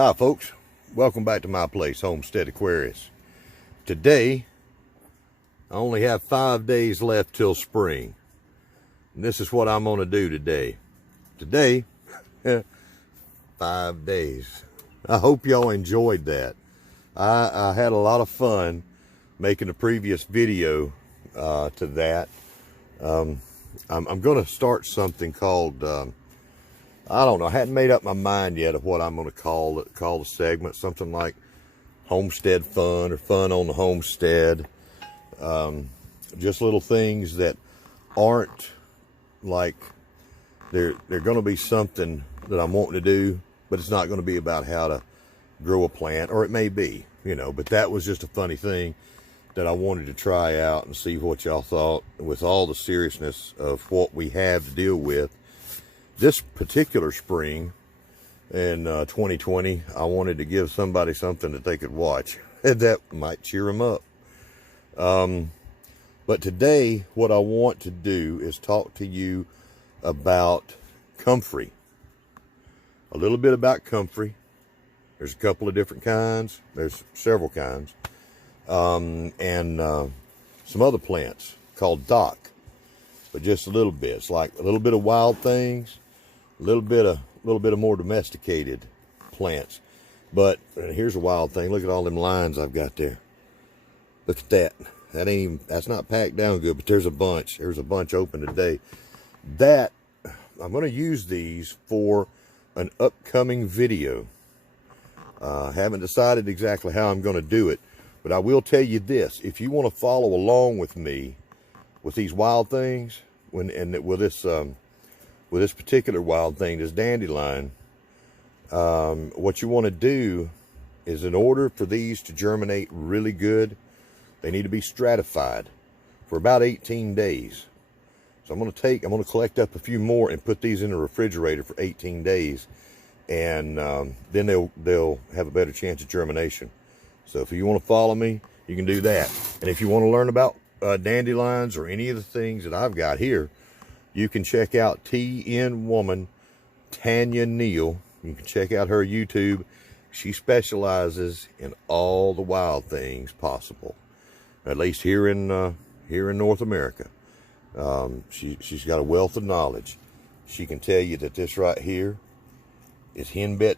Hi folks, welcome back to my place, Homestead Aquarius. Today, I only have 5 days left till spring. And this is what I'm gonna do today. Today, 5 days. I hope y'all enjoyed that. I had a lot of fun making the previous video to that. I'm gonna start something called, I don't know, I hadn't made up my mind yet of what I'm going to call the segment. Something like homestead fun or fun on the homestead. Just little things that aren't like, they're going to be something that I'm wanting to do, but it's not going to be about how to grow a plant, or it may be, you know, but that was just a funny thing that I wanted to try out and see what y'all thought with all the seriousness of what we have to deal with. This particular spring in 2020, I wanted to give somebody something that they could watch that might cheer them up. But today, what I want to do is talk to you about Comfrey. A little bit about Comfrey. There's a couple of different kinds. There's several kinds. And some other plants called dock. But just a little bit. It's like a little bit of wild things. A little bit of more domesticated plants. But here's a wild thing. Look at all them lines I've got there. Look at that. That's not packed down good, but there's a bunch. There's a bunch open today. That, I'm going to use these for an upcoming video. Haven't decided exactly how I'm going to do it, but I will tell you this. If you want to follow along with me with these wild things, with this particular wild thing, this dandelion, what you want to do is, in order for these to germinate really good, they need to be stratified for about 18 days. So I'm going to collect up a few more and put these in the refrigerator for 18 days. And then they'll have a better chance of germination. So if you want to follow me, you can do that. And if you want to learn about dandelions or any of the things that I've got here, you can check out TN Woman Tanya Neal. You can check out her YouTube. She specializes in all the wild things possible, at least here in North America. She's got a wealth of knowledge. She can tell you that this right here is henbit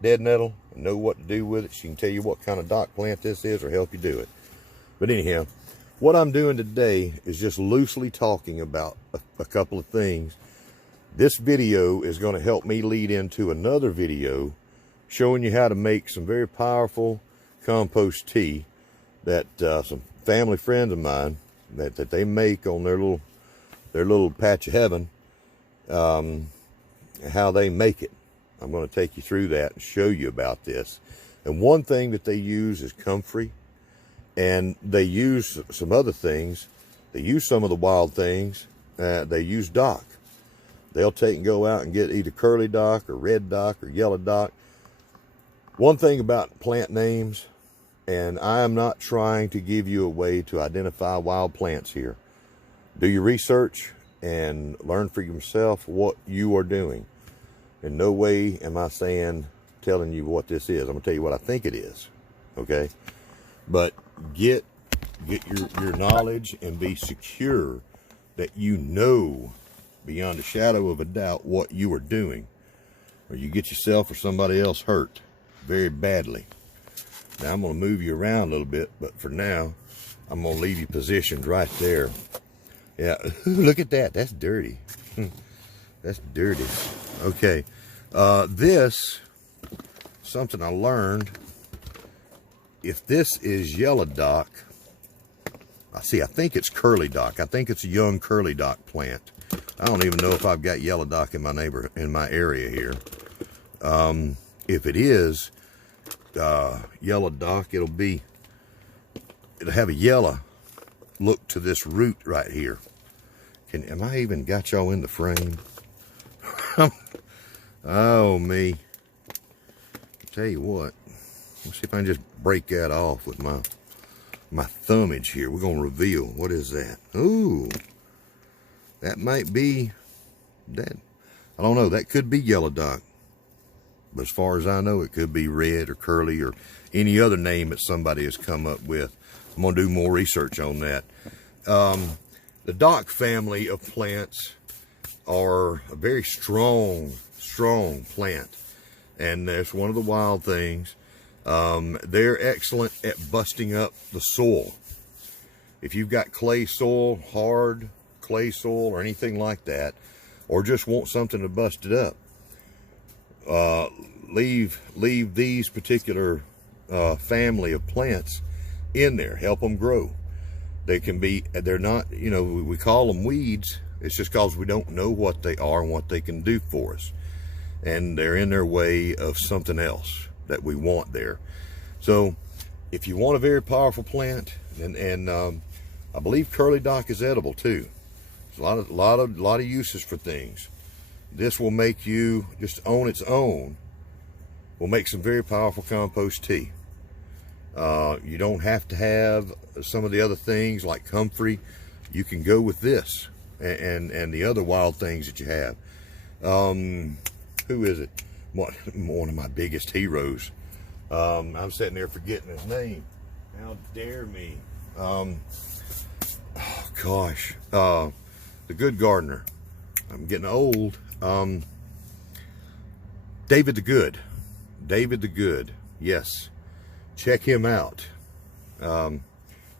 dead nettle, and know what to do with it. She can tell you what kind of dock plant this is or help you do it. But anyhow, what I'm doing today is just loosely talking about a couple of things. This video is going to help me lead into another video showing you how to make some very powerful compost tea that some family friends of mine that they make on their little patch of heaven, how they make it. I'm going to take you through that and show you about this. And one thing that they use is Comfrey. And they use some other things. They use some of the wild things. They use dock. They'll take and go out and get either curly dock or red dock or yellow dock. One thing about plant names, and I am not trying to give you a way to identify wild plants here. Do your research and learn for yourself what you are doing. In no way am I telling you what this is. I'm going to tell you what I think it is. Okay? But get your knowledge and be secure that you know beyond a shadow of a doubt what you are doing, or you get yourself or somebody else hurt very badly. Now I'm going to move you around a little bit, but for now I'm going to leave you positioned right there. Yeah, look at that. That's dirty. That's dirty. Okay, this, something I learned. If this is yellow dock, I think it's curly dock. I think it's a young curly dock plant. I don't even know if I've got yellow dock in my area here. If it is yellow dock, it'll have a yellow look to this root right here. Am I even got y'all in the frame? Oh me. I'll tell you what. Let's see if I can just break that off with my thumbage here. We're going to reveal. What is that? Ooh. That might be that. I don't know. That could be yellow dock. but as far as I know, it could be red or curly or any other name that somebody has come up with. I'm going to do more research on that. The dock family of plants are a very strong plant, and that's one of the wild things. They're excellent at busting up the soil. If you've got clay soil, hard clay soil or anything like that, or just want something to bust it up, leave these particular family of plants in there. Help them grow. They're not, you know, we call them weeds. It's just because we don't know what they are and what they can do for us. And they're in their way of something else that we want there. So if you want a very powerful plant, and I believe curly dock is edible too. There's a lot of uses for things. This will make you, just on its own, will make some very powerful compost tea. You don't have to have some of the other things like Comfrey. You can go with this and the other wild things that you have. Who is it? One of my biggest heroes. I'm sitting there forgetting his name. How dare me? Oh gosh. The Good Gardener. I'm getting old. David the Good. David the Good. Yes. Check him out.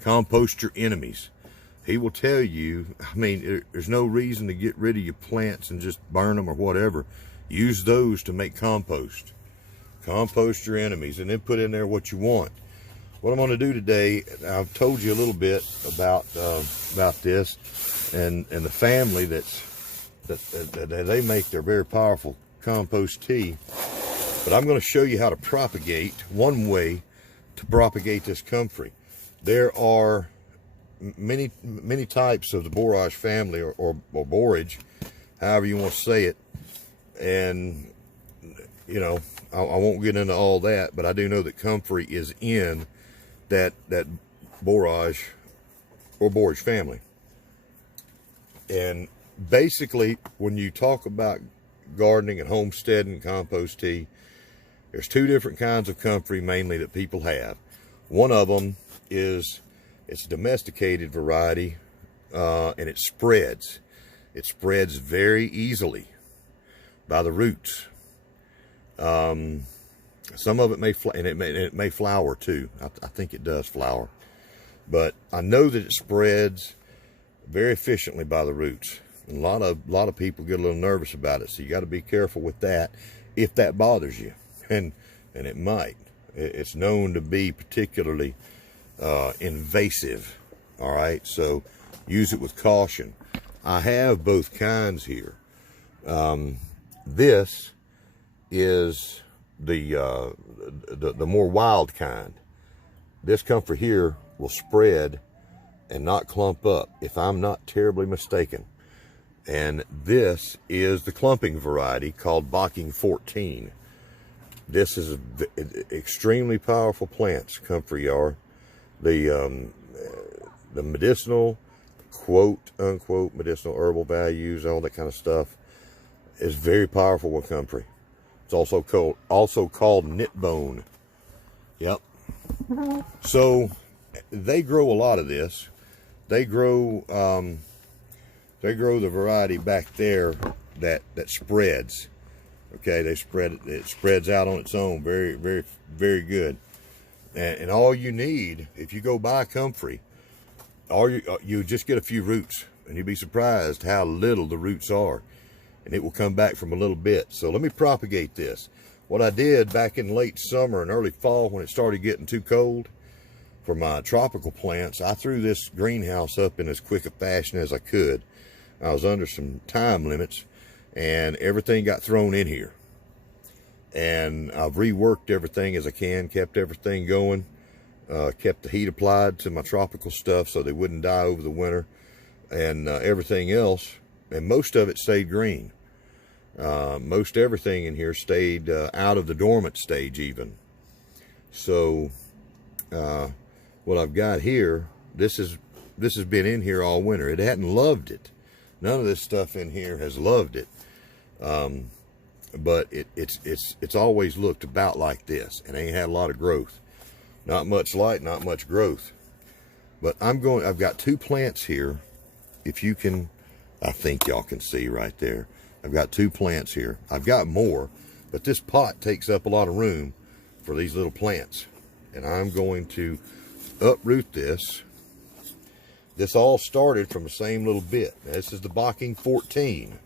Compost your enemies. He will tell you, I mean, there's no reason to get rid of your plants and just burn them or whatever. Use those to make compost. Compost your enemies and then put in there what you want. What I'm going to do today, I've told you a little bit about this and the family that they make their very powerful compost tea. But I'm going to show you how to propagate, one way to propagate this comfrey. There are many types of the borage family or borage, however you want to say it. And, you know, I won't get into all that, but I do know that comfrey is in that borage or borage family. And basically, when you talk about gardening and homesteading, compost tea, there's two different kinds of comfrey mainly that people have. One of them is, it's a domesticated variety, and it spreads. It spreads very easily by the roots. Some of it may, it may flower too. I think it does flower. But I know that it spreads very efficiently by the roots. And a lot of people get a little nervous about it, so you got to be careful with that if that bothers you. And it might. It's known to be particularly invasive. All right, so use it with caution. I have both kinds here. This is the more wild kind. This comfrey here will spread and not clump up, if I'm not terribly mistaken. And this is the clumping variety called Bocking 14. This is extremely powerful plants, comfrey are. The medicinal, quote unquote, medicinal herbal values, all that kind of stuff is very powerful with comfrey. It's also called knit bone. Yep. So they grow a lot of this. They grow the variety back there that spreads. Okay, it spreads out on its own very, very, very good. And all you need, if you go buy comfrey, you just get a few roots, and you'll be surprised how little the roots are, and it will come back from a little bit. So let me propagate this. What I did back in late summer and early fall, when it started getting too cold for my tropical plants, I threw this greenhouse up in as quick a fashion as I could. I was under some time limits, and everything got thrown in here. And I've reworked everything as I can, kept everything going, kept the heat applied to my tropical stuff so they wouldn't die over the winter, and everything else, and most of it stayed green. Most everything in here stayed out of the dormant stage even. So what I've got here, this has been in here all winter. It hadn't loved it. None of this stuff in here has loved it. but it's always looked about like this, and ain't had a lot of growth. Not much light, not much growth. But I've got 2 plants here. If you can, I think y'all can see right there. I've got 2 plants here. I've got more, but this pot takes up a lot of room for these little plants. And I'm going to uproot this. This all started from the same little bit. Now, this is the Propagating 14.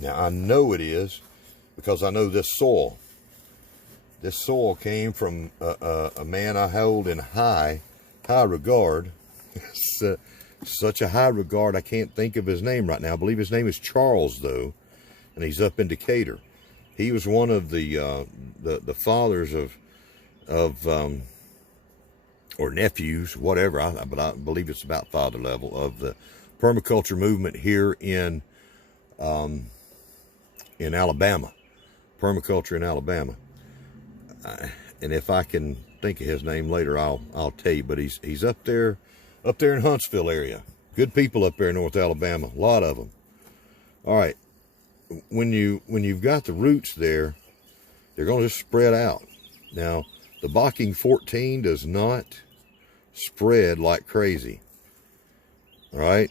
Now, I know it is because I know this soil. This soil came from a man I hold in high regard. Such a high regard, I can't think of his name right now. I believe his name is Charles, though, and he's up in Decatur. He was one of the fathers or nephews, whatever. But I believe it's about father level of the permaculture movement here in Alabama. Permaculture in Alabama. And if I can think of his name later, I'll tell you. But he's up there in Huntsville area. Good people up there in North Alabama, a lot of them. All right, when you've got the roots there, they're going to just spread out. Now, the Propagating 14 does not spread like crazy. All right,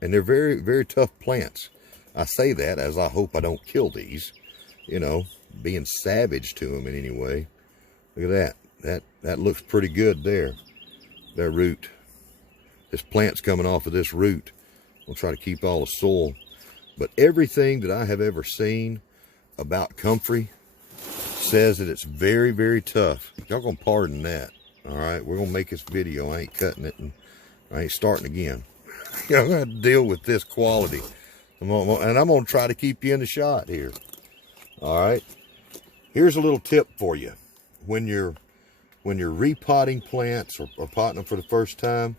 and they're very, very tough plants. I say that as I hope I don't kill these, you know, being savage to them in any way. Look at that. That looks pretty good there. That root. This plant's coming off of this root. We'll try to keep all the soil. But everything that I have ever seen about Comfrey says that it's very, very tough. Y'all gonna pardon that. All right, we're gonna make this video. I ain't cutting it, and I ain't starting again. Y'all gonna have to deal with this quality. And I'm gonna try to keep you in the shot here. All right. Here's a little tip for you. When you're repotting plants or potting them for the first time,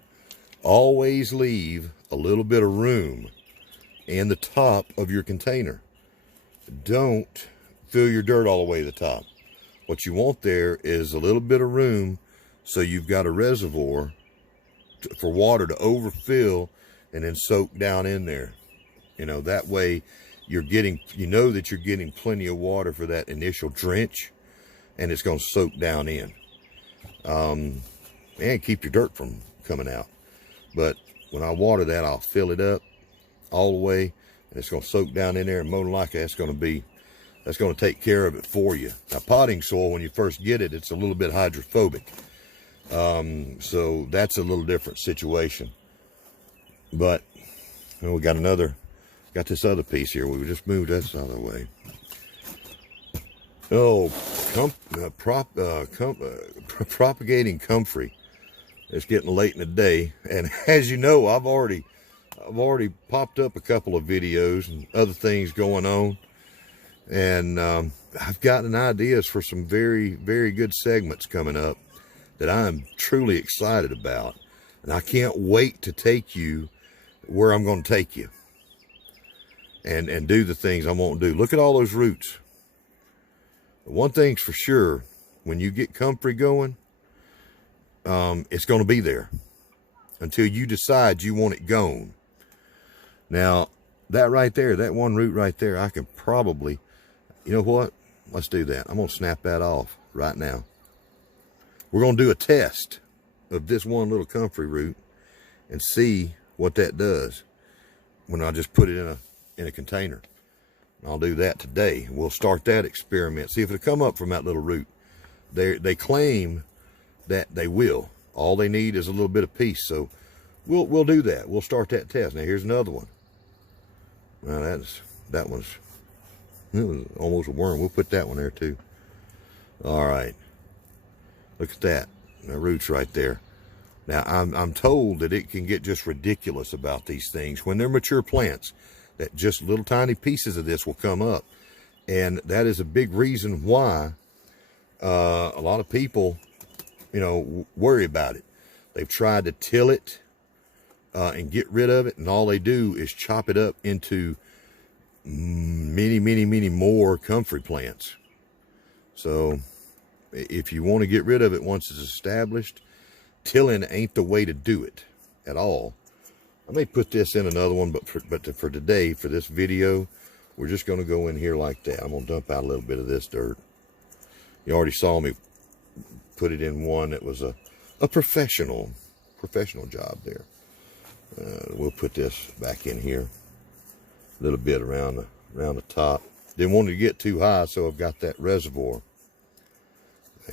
always leave a little bit of room in the top of your container. Don't fill your dirt all the way to the top. What you want there is a little bit of room so you've got a reservoir for water to overfill and then soak down in there. You know, that way you know that you're getting plenty of water for that initial drench, and it's going to soak down in. And keep your dirt from coming out. But when I water that, I'll fill it up all the way, and it's going to soak down in there, and more than likely that's going to take care of it for you. Now, potting soil, when you first get it, it's a little bit hydrophobic. So that's a little different situation. But we got this other piece here. We just moved this out of the way. Oh, propagating Comfrey. It's getting late in the day, and as you know, I've already popped up a couple of videos and other things going on, and I've gotten ideas for some very, very good segments coming up that I'm truly excited about, and I can't wait to take you where I'm going to take you and do the things I want to do. Look at all those roots. One thing's for sure, when you get Comfrey going, it's going to be there until you decide you want it gone. Now, that right there, that one root right there, I can probably, you know what? Let's do that. I'm going to snap that off right now. We're going to do a test of this one little Comfrey root and see what that does when I just put it in a container. I'll do that today. We'll start that experiment. See if it'll come up from that little root. They claim that they will. All they need is a little bit of peace. So we'll do that. We'll start that test. Now here's another one. Well, that one's it was almost a worm. We'll put that one there too. All right. Look at that. The roots right there. Now I'm told that it can get just ridiculous about these things when they're mature plants. That just little tiny pieces of this will come up. And that is a big reason why a lot of people, worry about it. They've tried to till it and get rid of it, and all they do is chop it up into many, many, many more Comfrey plants. So if you want to get rid of it once it's established, tilling ain't the way to do it at all. I may put this in another one, but for today, for this video, we're just going to go in here like that. I'm going to dump out a little bit of this dirt. You already saw me put it in one that was a professional job there. We'll put this back in here a little bit around the top. Didn't want it to get too high, so I've got that reservoir.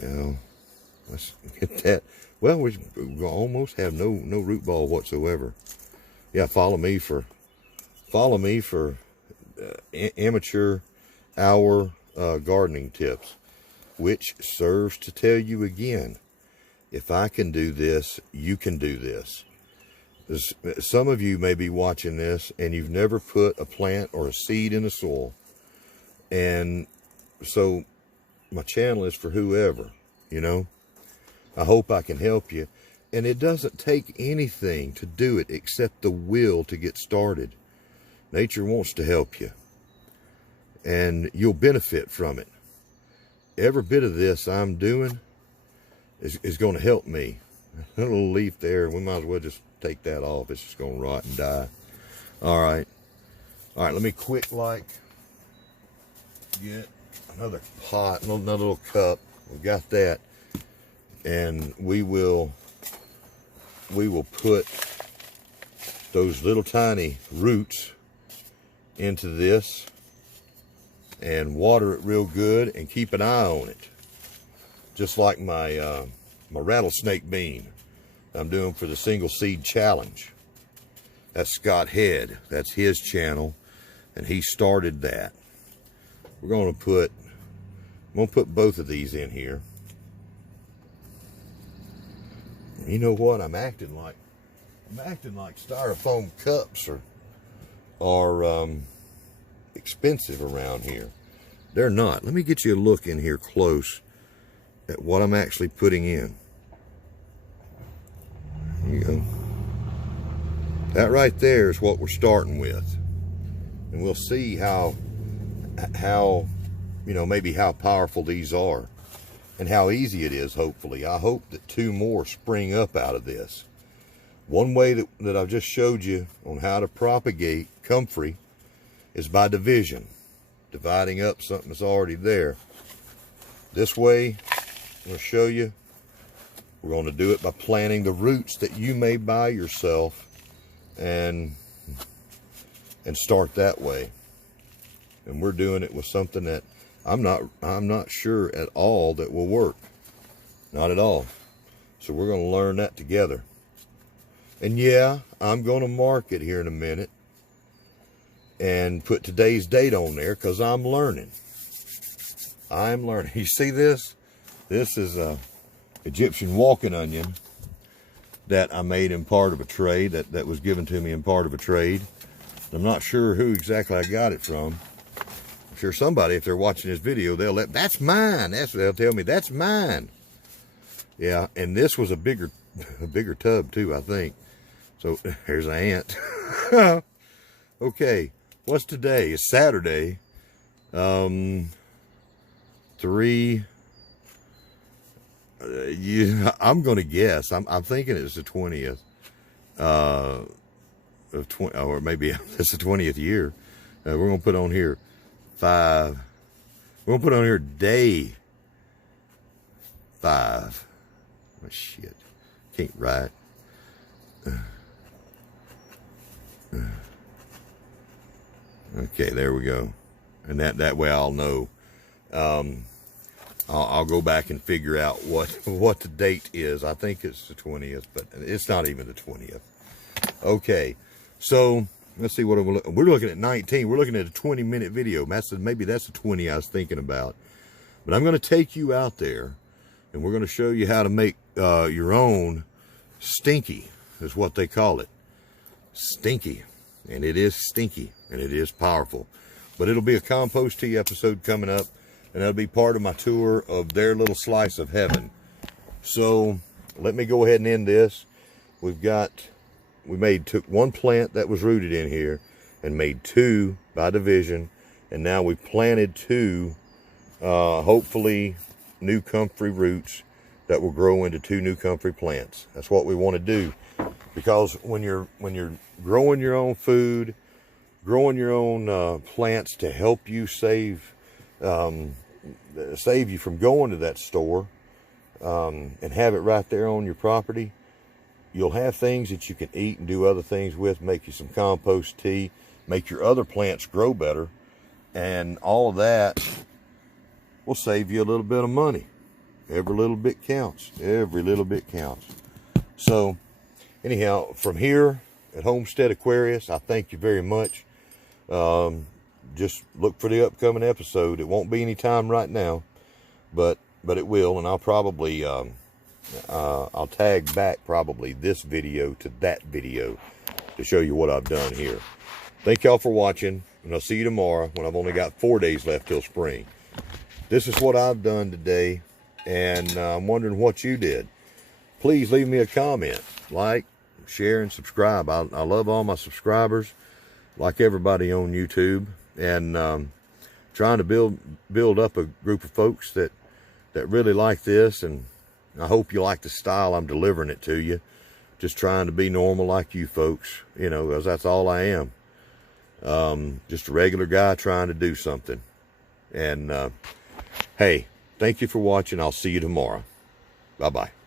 Well, let's get that. Well, we almost have no root ball whatsoever. Yeah, follow me for amateur hour gardening tips, which serves to tell you again, if I can do this, you can do this. Some of you may be watching this and you've never put a plant or a seed in the soil. And so my channel is for whoever, you know. I hope I can help you. And it doesn't take anything to do it except the will to get started. Nature wants to help you. And you'll benefit from it. Every bit of this I'm doing is going to help me. A little leaf there, we might as well just take that off. It's just going to rot and die. All right, let me quick get another pot, another little cup. We've got that. And we will put those little tiny roots into this and water it real good and keep an eye on it. Just like my my rattlesnake bean I'm doing for the single seed challenge. That's Scott Head. That's his channel, and he started that. I'm gonna put both of these in here. You know what? I'm acting like styrofoam cups are expensive around here. They're not. Let me get you a look in here close at what I'm actually putting in. There you go. That right there is what we're starting with. And we'll see how you know, maybe how powerful these are and how easy it is, hopefully. I hope that 2 more spring up out of this. One way that I've just showed you on how to propagate Comfrey is by division, dividing up something that's already there. This way, I'm going to show you, we're going to do it by planting the roots that you may buy yourself and start that way. And we're doing it with something that I'm not sure at all that will work. Not at all. So we're going to learn that together. And yeah, I'm going to mark it here in a minute and put today's date on there because I'm learning. I'm learning. You see this? This is a Egyptian walking onion that I made in part of a trade, that was given to me in part of a trade. I'm not sure who exactly I got it from. I'm sure somebody, if they're watching this video, that's mine. They'll tell me, that's mine. Yeah, and this was a bigger tub too, I think. So here's an ant. Okay, what's today? It's Saturday. 3. Yeah, I'm gonna guess. I'm thinking it's the 20th of 20, or maybe it's the 20th year. We're gonna put on here 5. We're gonna put on here day 5. Oh shit, can't write. Okay, there we go. And that way I'll know. I'll go back and figure out what the date is. I think it's the 20th, but it's not even the 20th. Okay, so let's see what we're looking at. 19. We're looking at a 20-minute video. Maybe that's the 20 I was thinking about. But I'm going to take you out there, and we're going to show you how to make your own stinky, is what they call it. Stinky. And it is stinky, and it is powerful. But it'll be a Compost Tea episode coming up, and that'll be part of my tour of their little slice of heaven. So let me go ahead and end this. We took 1 plant that was rooted in here and made 2 by division, and now we've planted 2 hopefully new Comfrey roots that will grow into 2 new Comfrey plants. That's what we want to do, because when you're growing your own food, growing your own plants to help you save you from going to that store, and have it right there on your property, you'll have things that you can eat and do other things with, make you some compost tea, make your other plants grow better, and all of that will save you a little bit of money. Every little bit counts. Every little bit counts. So anyhow, from here at Homestead Aquarius, I thank you very much. Just look for the upcoming episode. It won't be any time right now, but it will, and I'll probably I'll tag back probably this video to that video to show you what I've done here. Thank y'all for watching, and I'll see you tomorrow when I've only got 4 days left till spring. This is what I've done today, and I'm wondering what you did. Please leave me a comment, like, share, and subscribe. I love all my subscribers, like everybody on YouTube, and trying to build up a group of folks that really like this, and I hope you like the style I'm delivering it to you. Just trying to be normal like you folks, you know, because that's all I am. Just a regular guy trying to do something. And hey, thank you for watching. I'll see you tomorrow. Bye-bye.